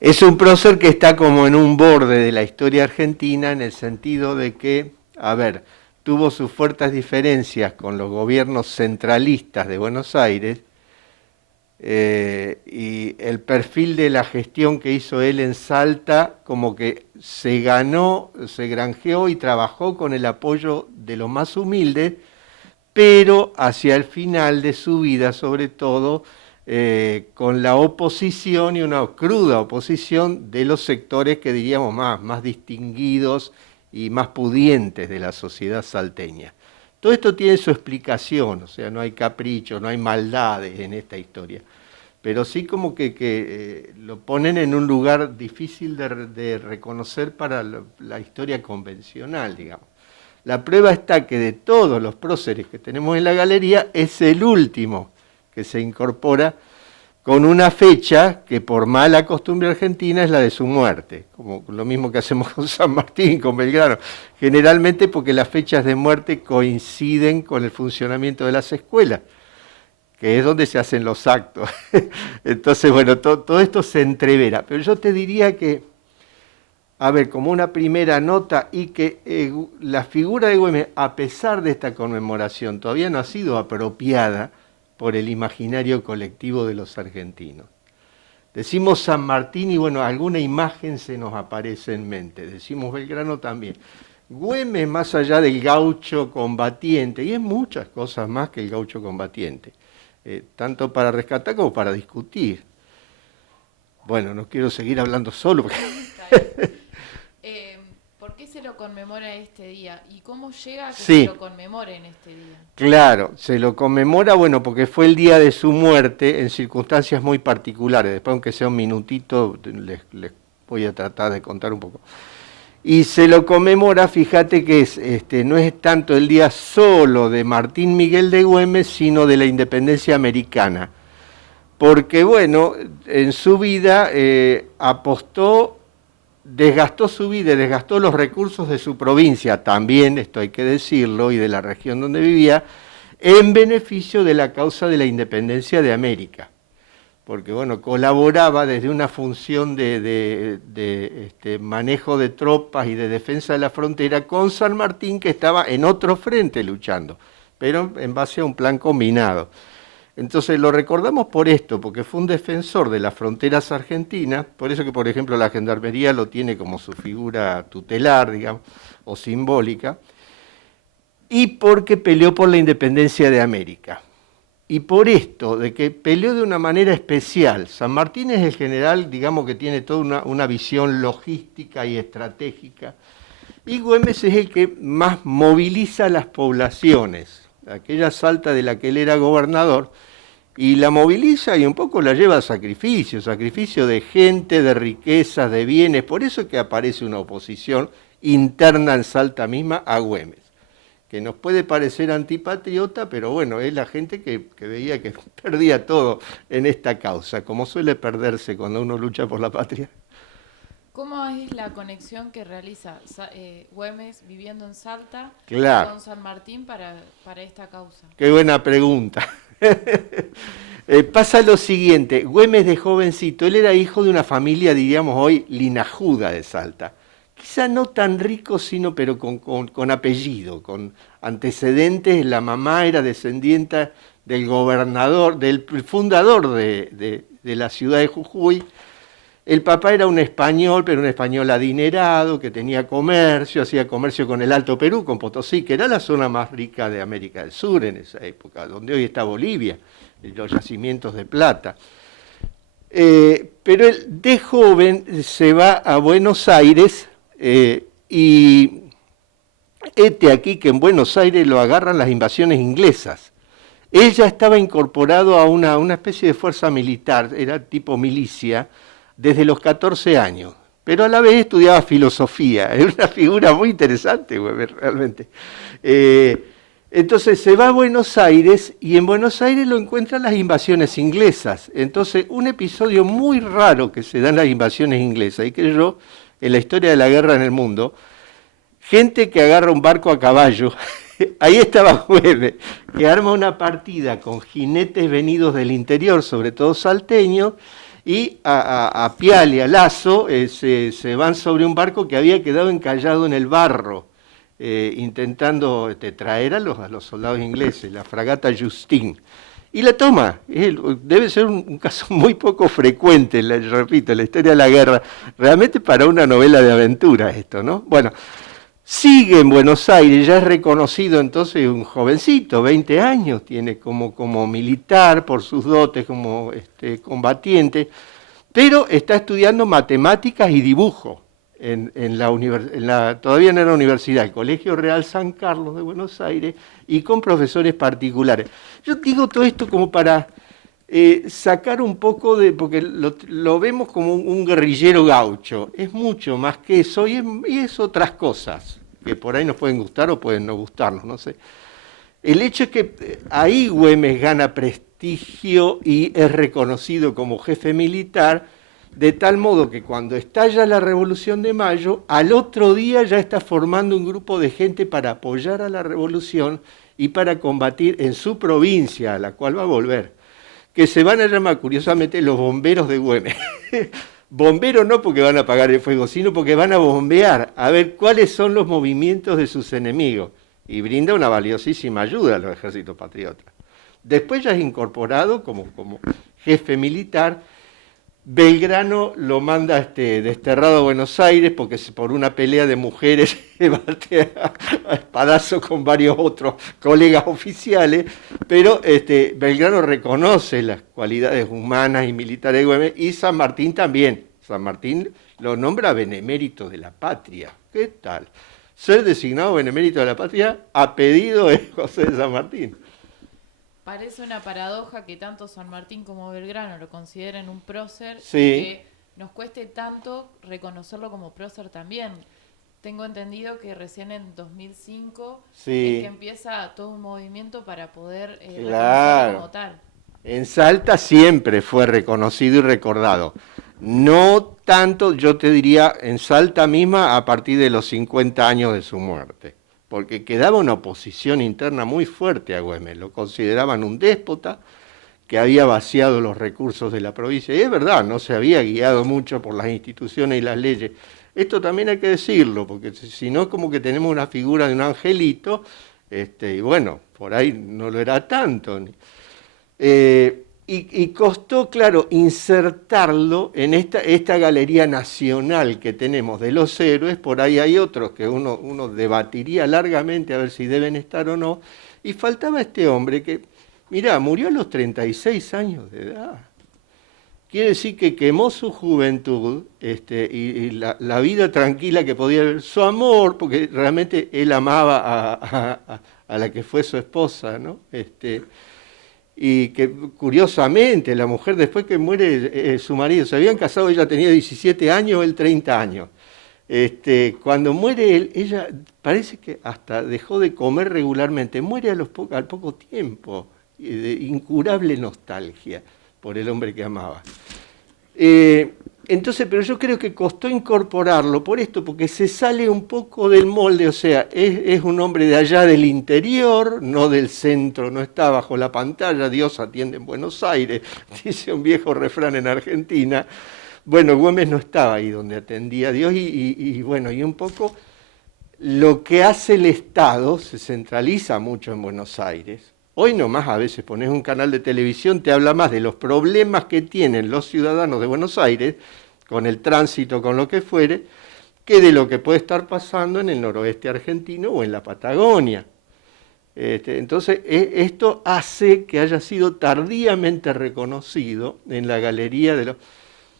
Es un prócer que está como en un borde de la historia argentina en el sentido de que, a ver, tuvo sus fuertes diferencias con los gobiernos centralistas de Buenos Aires, y el perfil de la gestión que hizo él en Salta como que se ganó, se granjeó y trabajó con el apoyo de los más humildes, pero hacia el final de su vida, sobre todo, con la oposición y una cruda oposición de los sectores que diríamos más distinguidos y más pudientes de la sociedad salteña. Todo esto tiene su explicación, o sea, no hay capricho, no hay maldades en esta historia, pero sí como que lo ponen en un lugar difícil de reconocer para la historia convencional, digamos. La prueba está que de todos los próceres que tenemos en la galería, es el último que se incorpora con una fecha que por mala costumbre argentina es la de su muerte, como lo mismo que hacemos con San Martín, con Belgrano, generalmente porque las fechas de muerte coinciden con el funcionamiento de las escuelas, que es donde se hacen los actos. Entonces, bueno, todo esto se entrevera, pero yo te diría que, a ver, como una primera nota, y que la figura de Güemes, a pesar de esta conmemoración, todavía no ha sido apropiada por el imaginario colectivo de los argentinos. Decimos San Martín y bueno, alguna imagen se nos aparece en mente, decimos Belgrano también. Güemes, más allá del gaucho combatiente, y es muchas cosas más que el gaucho combatiente, tanto para rescatar como para discutir. Bueno, no quiero seguir hablando solo porque... ¿Por qué se lo conmemora este día? ¿Y cómo llega a que se Sí, lo conmemore en este día? claro, se lo conmemora, bueno, porque fue el día de su muerte en circunstancias muy particulares. Después, aunque sea un minutito, les voy a tratar de contar un poco. Y se lo conmemora, fíjate que no es tanto el día solo de Martín Miguel de Güemes, sino de la independencia americana. Porque, bueno, en su vida apostó, desgastó su vida, desgastó los recursos de su provincia, también, esto hay que decirlo, y de la región donde vivía, en beneficio de la causa de la independencia de América. Porque, bueno, colaboraba desde una función de manejo de tropas y de defensa de la frontera con San Martín, que estaba en otro frente luchando, pero en base a un plan combinado. Entonces lo recordamos por esto, porque fue un defensor de las fronteras argentinas, por eso que, por ejemplo, la Gendarmería lo tiene como su figura tutelar, digamos, o simbólica, y porque peleó por la independencia de América. Y por esto, de que peleó de una manera especial. San Martín es el general, digamos, que tiene toda una visión logística y estratégica, y Güemes es el que más moviliza las poblaciones, aquella Salta de la que él era gobernador, y la moviliza y un poco la lleva a sacrificio, sacrificio de gente, de riquezas, de bienes. Por eso es que aparece una oposición interna en Salta misma a Güemes, que nos puede parecer antipatriota, pero bueno, es la gente que veía que perdía todo en esta causa, como suele perderse cuando uno lucha por la patria. ¿Cómo es la conexión que realiza Güemes viviendo en Salta Claro, con San Martín para esta causa? qué buena pregunta. Pasa lo siguiente, Güemes de jovencito, él era hijo de una familia, diríamos hoy, linajuda de Salta. Quizá no tan rico, sino pero con apellido, con antecedentes. La mamá era descendiente del gobernador, del fundador de la ciudad de Jujuy. El papá era un español, pero un español adinerado, que tenía comercio, hacía comercio con el Alto Perú, con Potosí, que era la zona más rica de América del Sur en esa época, donde hoy está Bolivia, los yacimientos de plata. Pero él de joven se va a Buenos Aires, y aquí que en Buenos Aires lo agarran las invasiones inglesas. Él ya estaba incorporado a una especie de fuerza militar, era tipo milicia, desde los 14 años, pero a la vez estudiaba filosofía. Era una figura muy interesante, realmente. Entonces se va a Buenos Aires y en Buenos Aires lo encuentran las invasiones inglesas. Entonces un episodio muy raro que se da en las invasiones inglesas, y que yo, en la historia de la guerra en el mundo, gente que agarra un barco a caballo, ahí estaba Güemes, que arma una partida con jinetes venidos del interior, sobre todo salteños, y a Pial y a Lazo se van sobre un barco que había quedado encallado en el barro, intentando traer a los soldados ingleses, la fragata Justin. Y la toma. Debe ser un caso muy poco frecuente, repito, en la historia de la guerra. Realmente para una novela de aventura esto, ¿no? Bueno, sigue en Buenos Aires, ya es reconocido entonces un jovencito, 20 años, tiene como militar por sus dotes como combatiente, pero está estudiando matemáticas y dibujo todavía no era universidad, el Colegio Real San Carlos de Buenos Aires, y con profesores particulares. Yo digo todo esto como para sacar un poco porque lo vemos como un guerrillero gaucho, es mucho más que eso y es otras cosas, que por ahí nos pueden gustar o pueden no gustarnos, no sé. El hecho es que ahí Güemes gana prestigio y es reconocido como jefe militar, de tal modo que cuando estalla la Revolución de Mayo, al otro día ya está formando un grupo de gente para apoyar a la revolución y para combatir en su provincia, a la cual va a volver, que se van a llamar curiosamente los bomberos de Güemes. Bomberos no porque van a apagar el fuego, sino porque van a bombear, a ver cuáles son los movimientos de sus enemigos, y brinda una valiosísima ayuda a los ejércitos patriotas. Después ya es incorporado como jefe militar. Belgrano lo manda desterrado a Buenos Aires porque por una pelea de mujeres se bate a espadazo con varios otros colegas oficiales, pero Belgrano reconoce las cualidades humanas y militares de Güemes, y San Martín también. San Martín lo nombra benemérito de la patria. ¿Qué tal? Ser designado benemérito de la patria a pedido de José de San Martín. Parece una paradoja que tanto San Martín como Belgrano lo consideren un prócer, sí, y que nos cueste tanto reconocerlo como prócer también. Tengo entendido que recién en 2005 sí, es que empieza todo un movimiento para poder claro, reconocerlo como tal. En Salta siempre fue reconocido y recordado. No tanto, yo te diría, en Salta misma a partir de los 50 años de su muerte, porque quedaba una oposición interna muy fuerte a Güemes, lo consideraban un déspota que había vaciado los recursos de la provincia, y es verdad, no se había guiado mucho por las instituciones y las leyes. Esto también hay que decirlo, porque si no es como que tenemos una figura de un angelito, y bueno, por ahí no lo era tanto. Y costó, claro, insertarlo en esta galería nacional que tenemos de los héroes. Por ahí hay otros que uno debatiría largamente a ver si deben estar o no, y faltaba este hombre que, mirá, murió a los 36 años de edad. Quiere decir que quemó su juventud y la vida tranquila que podía haber, su amor, porque realmente él amaba a la que fue su esposa, ¿no? Y que curiosamente la mujer, después que muere su marido, se habían casado, ella tenía 17 años, él 30 años. Cuando muere él, ella parece que hasta dejó de comer regularmente, muere al poco tiempo, de incurable nostalgia por el hombre que amaba. Entonces, pero yo creo que costó incorporarlo por esto, porque se sale un poco del molde, o sea, es un hombre de allá del interior, no del centro, no está bajo la pantalla, Dios atiende en Buenos Aires, dice un viejo refrán en Argentina. Bueno, Güemes no estaba ahí donde atendía a Dios y bueno, y un poco lo que hace el Estado se centraliza mucho en Buenos Aires. Hoy nomás a veces pones un canal de televisión, te habla más de los problemas que tienen los ciudadanos de Buenos Aires, con el tránsito, con lo que fuere, que de lo que puede estar pasando en el noroeste argentino o en la Patagonia. Entonces, esto hace que haya sido tardíamente reconocido en la galería de los,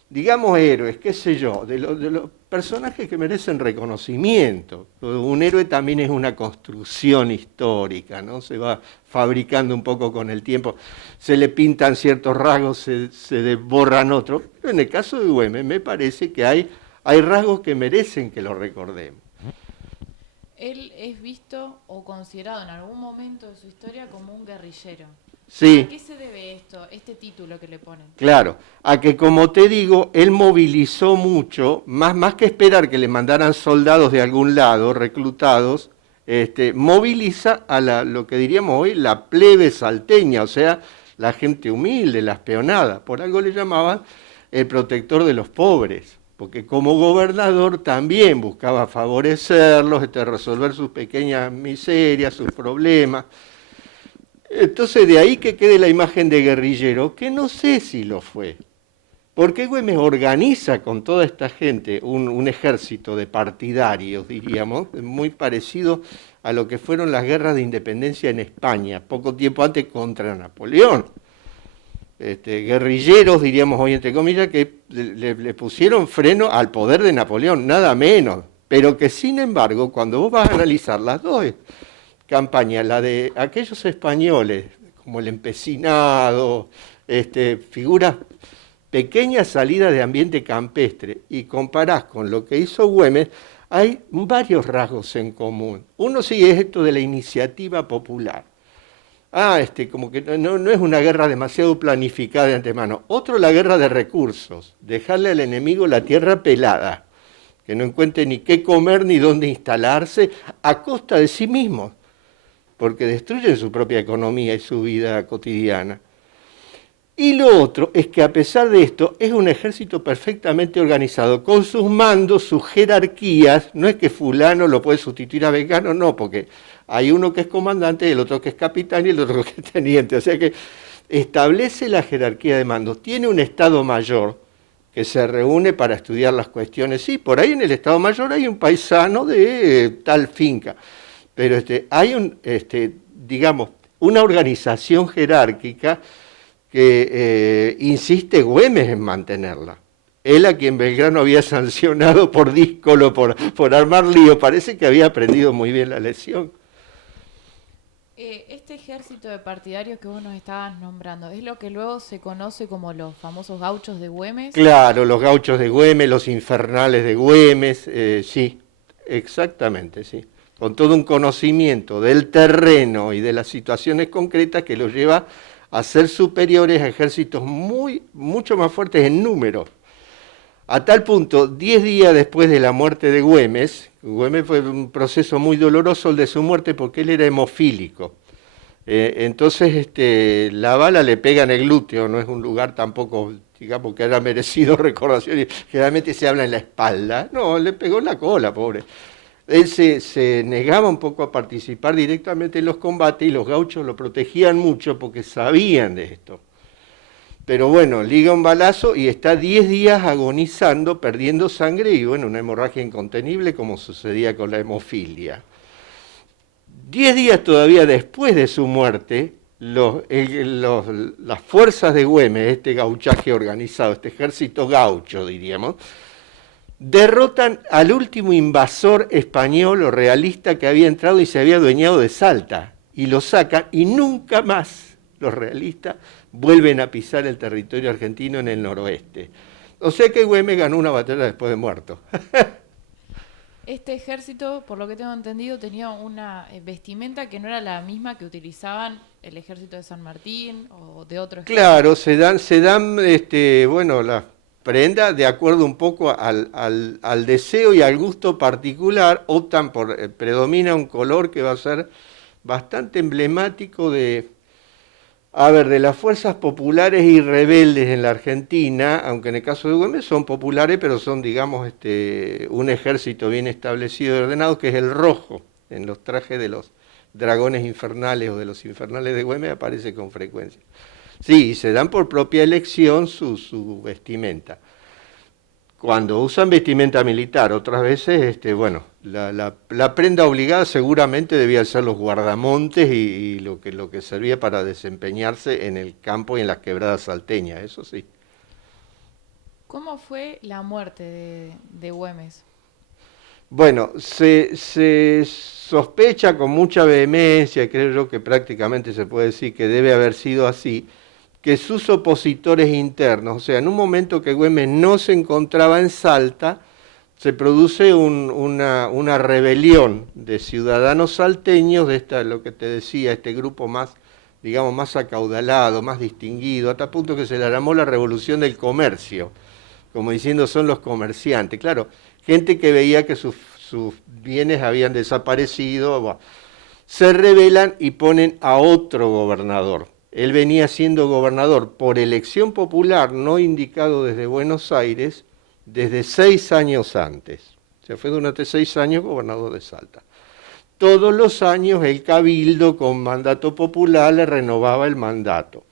digamos, héroes, qué sé yo, de los personajes que merecen reconocimiento. Un héroe también es una construcción histórica, ¿no? Se va fabricando un poco con el tiempo, se le pintan ciertos rasgos, se borran otros, pero en el caso de Güemes me parece que hay rasgos que merecen que lo recordemos. Él es visto o considerado en algún momento de su historia como un guerrillero. Sí. ¿A qué se debe esto, este título que le ponen? Claro, a que, como te digo, él movilizó mucho, más que esperar que le mandaran soldados de algún lado, reclutados, moviliza a lo que diríamos hoy la plebe salteña, o sea, la gente humilde, las peonadas, por algo le llamaban, el protector de los pobres, porque como gobernador también buscaba favorecerlos, resolver sus pequeñas miserias, sus problemas. Entonces de ahí que quede la imagen de guerrillero, que no sé si lo fue, porque Güemes organiza con toda esta gente un ejército de partidarios, diríamos, muy parecido a lo que fueron las guerras de independencia en España, poco tiempo antes contra Napoleón. Guerrilleros, diríamos hoy entre comillas, que le pusieron freno al poder de Napoleón, nada menos, pero que sin embargo, cuando vos vas a analizar las dos campañas, la de aquellos españoles, como el empecinado, figuras, pequeñas salidas de ambiente campestre, y comparás con lo que hizo Güemes, hay varios rasgos en común. Uno sí es esto de la iniciativa popular. Como que no es una guerra demasiado planificada de antemano. Otro, la guerra de recursos, dejarle al enemigo la tierra pelada, que no encuentre ni qué comer ni dónde instalarse, a costa de sí mismos, porque destruyen su propia economía y su vida cotidiana. Y lo otro es que a pesar de esto es un ejército perfectamente organizado, con sus mandos, sus jerarquías. No es que fulano lo puede sustituir a Vegano, no, porque hay uno que es comandante, el otro que es capitán y el otro que es teniente. O sea que establece la jerarquía de mandos. Tiene un Estado Mayor que se reúne para estudiar las cuestiones. Sí, por ahí en el Estado Mayor hay un paisano de tal finca, pero hay digamos, una organización jerárquica que insiste Güemes en mantenerla. Él, a quien Belgrano había sancionado por díscolo, por armar lío, parece que había aprendido muy bien la lección. Este ejército de partidarios que vos nos estabas nombrando, ¿es lo que luego se conoce como los famosos gauchos de Güemes? Claro, los gauchos de Güemes, los infernales de Güemes, sí, exactamente, sí. Con todo un conocimiento del terreno y de las situaciones concretas que los lleva a ser superiores a ejércitos mucho más fuertes en número. A tal punto, 10 días después de la muerte de Güemes fue un proceso muy doloroso el de su muerte porque él era hemofílico. Entonces la bala le pega en el glúteo, no es un lugar tampoco, digamos, que haya merecido recordación, generalmente se habla en la espalda, no, le pegó en la cola, pobre. Él se negaba un poco a participar directamente en los combates y los gauchos lo protegían mucho porque sabían de esto. Pero bueno, liga un balazo y está 10 días agonizando, perdiendo sangre y bueno, una hemorragia incontenible como sucedía con la hemofilia. 10 días todavía después de su muerte, las fuerzas de Güemes, este gauchaje organizado, este ejército gaucho, diríamos, derrotan al último invasor español o realista que había entrado y se había adueñado de Salta, y lo sacan, y nunca más los realistas vuelven a pisar el territorio argentino en el noroeste. O sea que Güemes ganó una batalla después de muerto. Este ejército, por lo que tengo entendido, tenía una vestimenta que no era la misma que utilizaban el ejército de San Martín o de otros ejércitos. Claro, se dan bueno, las prenda de acuerdo un poco al deseo y al gusto particular, optan por, predomina un color que va a ser bastante emblemático de las fuerzas populares y rebeldes en la Argentina, aunque en el caso de Güemes son populares, pero son, digamos, un ejército bien establecido y ordenado, que es el rojo. En los trajes de los dragones infernales o de los infernales de Güemes aparece con frecuencia. Sí, se dan por propia elección su vestimenta. Cuando usan vestimenta militar, otras veces, bueno, la prenda obligada seguramente debía ser los guardamontes y lo que servía para desempeñarse en el campo y en las quebradas salteñas, eso sí. ¿Cómo fue la muerte de Güemes? Bueno, se sospecha con mucha vehemencia, creo yo que prácticamente se puede decir que debe haber sido así, que sus opositores internos, o sea, en un momento que Güemes no se encontraba en Salta, se produce una rebelión de ciudadanos salteños, de lo que te decía, este grupo más, digamos, más acaudalado, más distinguido, hasta punto que se le llamó la Revolución del Comercio, como diciendo son los comerciantes. Claro, gente que veía que sus bienes habían desaparecido, se rebelan y ponen a otro gobernador. Él venía siendo gobernador por elección popular, no indicado desde Buenos Aires, desde 6 años antes. Se fue durante 6 años gobernador de Salta. Todos los años el cabildo con mandato popular le renovaba el mandato.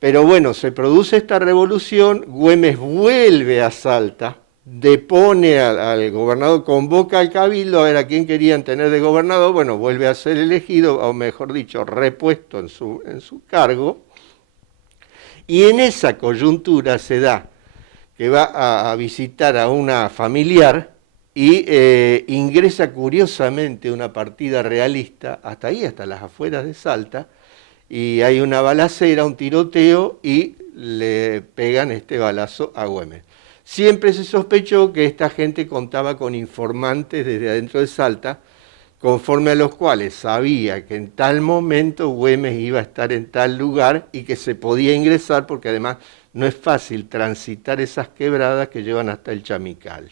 Pero bueno, se produce esta revolución, Güemes vuelve a Salta, depone al gobernador, convoca al cabildo a ver a quién querían tener de gobernador, bueno, vuelve a ser elegido, o mejor dicho, repuesto en su cargo, y en esa coyuntura se da que va a visitar a una familiar y ingresa curiosamente una partida realista, hasta ahí, hasta las afueras de Salta, y hay una balacera, un tiroteo, y le pegan este balazo a Güemes. Siempre se sospechó que esta gente contaba con informantes desde adentro de Salta, conforme a los cuales sabía que en tal momento Güemes iba a estar en tal lugar y que se podía ingresar, porque además no es fácil transitar esas quebradas que llevan hasta el Chamical.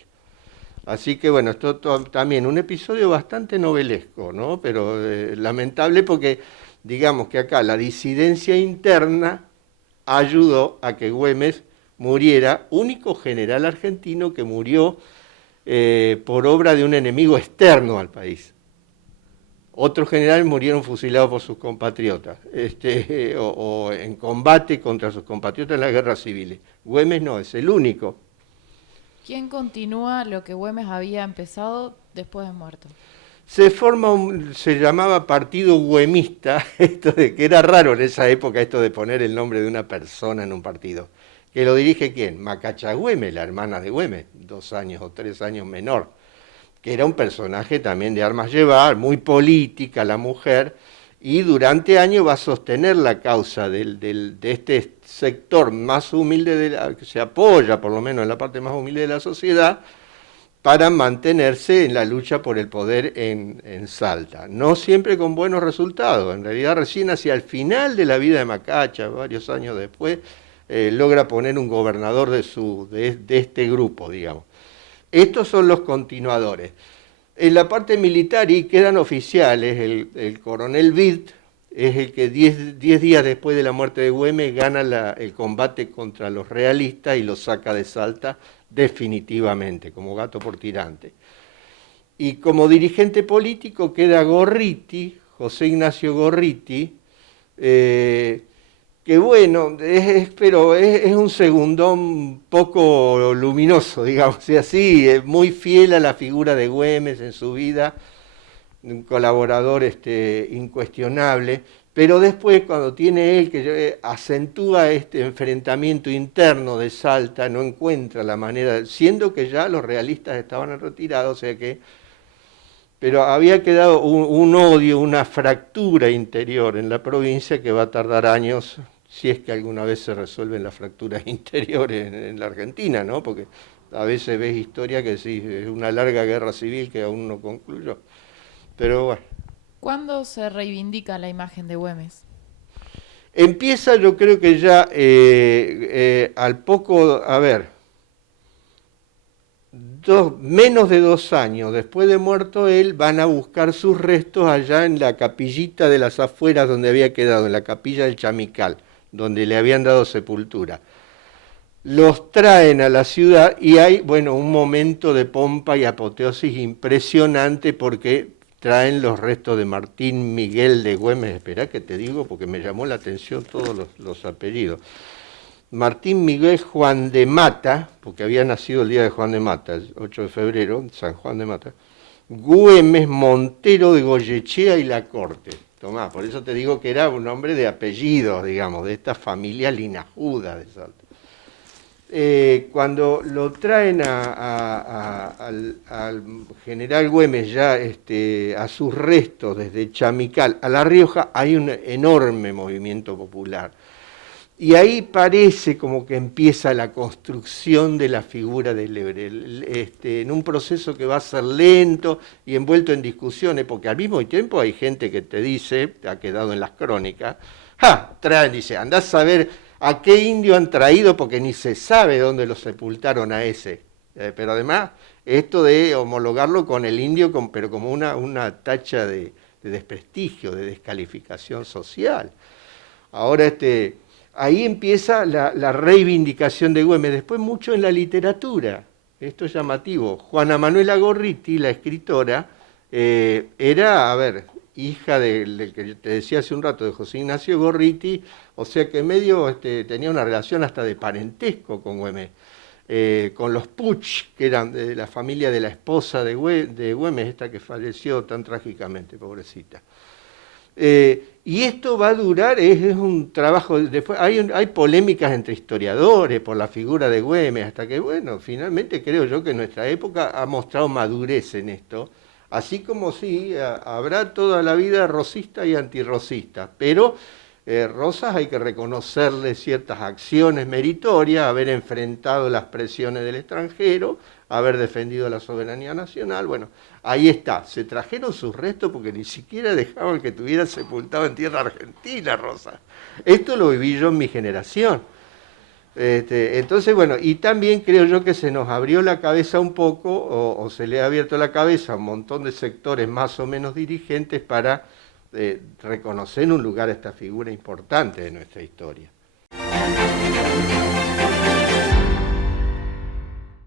Así que bueno, esto también un episodio bastante novelesco, ¿no? Pero lamentable porque digamos que acá la disidencia interna ayudó a que Güemes muriera, único general argentino que murió por obra de un enemigo externo al país. Otros generales murieron fusilados por sus compatriotas, o en combate contra sus compatriotas en las guerras civiles. Güemes no, es el único. ¿Quién continúa lo que Güemes había empezado después de muerto? Se llamaba Partido Güemista, esto de que era raro en esa época esto de poner el nombre de una persona en un partido. ¿Que lo dirige quién? Macacha Güemes, la hermana de Güemes, 2 años o 3 años menor, que era un personaje también de armas llevar, muy política la mujer, y durante años va a sostener la causa de este sector más humilde, que se apoya por lo menos en la parte más humilde de la sociedad, para mantenerse en la lucha por el poder en Salta. No siempre con buenos resultados, en realidad recién hacia el final de la vida de Macacha, varios años después, logra poner un gobernador de este grupo, digamos. Estos son los continuadores. En la parte militar y quedan oficiales, el coronel Vidt es el que 10 días después de la muerte de Güemes gana el combate contra los realistas y los saca de Salta definitivamente, como gato por tirante. Y como dirigente político queda Gorriti, José Ignacio Gorriti, que bueno, pero es un segundón poco luminoso, digamos, y así, muy fiel a la figura de Güemes en su vida, un colaborador incuestionable, pero después cuando tiene él que acentúa este enfrentamiento interno de Salta, no encuentra la manera, siendo que ya los realistas estaban en retirada, o sea que, pero había quedado un odio, una fractura interior en la provincia que va a tardar años, si es que alguna vez se resuelven las fracturas interiores en la Argentina, ¿no? Porque a veces ves historia que sí, es una larga guerra civil que aún no concluyó. Pero bueno. ¿Cuándo se reivindica la imagen de Güemes? Empieza, yo creo que ya al poco, a ver, menos de 2 años después de muerto él, van a buscar sus restos allá en la capillita de las afueras donde había quedado, en la capilla del Chamical, donde le habían dado sepultura. Los traen a la ciudad y hay, bueno, un momento de pompa y apoteosis impresionante porque traen los restos de Martín Miguel de Güemes. Esperá que te digo porque me llamó la atención todos los apellidos. Martín Miguel Juan de Mata, porque había nacido el día de Juan de Mata, el 8 de febrero, San Juan de Mata. Güemes Montero de Goyechea y La Corte. Tomá, por eso te digo que era un hombre de apellidos, digamos, de esta familia linajuda de Salta. Cuando lo traen al general Güemes ya a sus restos desde Chamical a La Rioja, hay un enorme movimiento popular. Y ahí parece como que empieza la construcción de la figura de Lebrel, en un proceso que va a ser lento y envuelto en discusiones, porque al mismo tiempo hay gente que te dice, ha quedado en las crónicas, traen, dice, andás a ver a qué indio han traído porque ni se sabe dónde lo sepultaron a ese. Pero además, esto de homologarlo con el indio, pero como una tacha de desprestigio, de descalificación social. Ahora ahí empieza la reivindicación de Güemes, después mucho en la literatura, esto es llamativo. Juana Manuela Gorriti, la escritora, era, a ver, hija del que te decía hace un rato, de José Ignacio Gorriti, o sea que medio tenía una relación hasta de parentesco con Güemes. Con los Puch, que eran de la familia de la esposa de Güemes, esta que falleció tan trágicamente, pobrecita. Y esto va a durar, es un trabajo, después hay polémicas entre historiadores por la figura de Güemes, hasta que, bueno, finalmente creo yo que nuestra época ha mostrado madurez en esto, así como sí, habrá toda la vida rosista y antirrosista, pero Rosas hay que reconocerle ciertas acciones meritorias, haber enfrentado las presiones del extranjero, haber defendido la soberanía nacional. Bueno, ahí está, se trajeron sus restos porque ni siquiera dejaban que estuviera sepultado en tierra argentina, Rosas. Esto lo viví yo en mi generación. Entonces, bueno, y también creo yo que se nos abrió la cabeza un poco, o se le ha abierto la cabeza a un montón de sectores más o menos dirigentes para reconocer un lugar a esta figura importante de nuestra historia.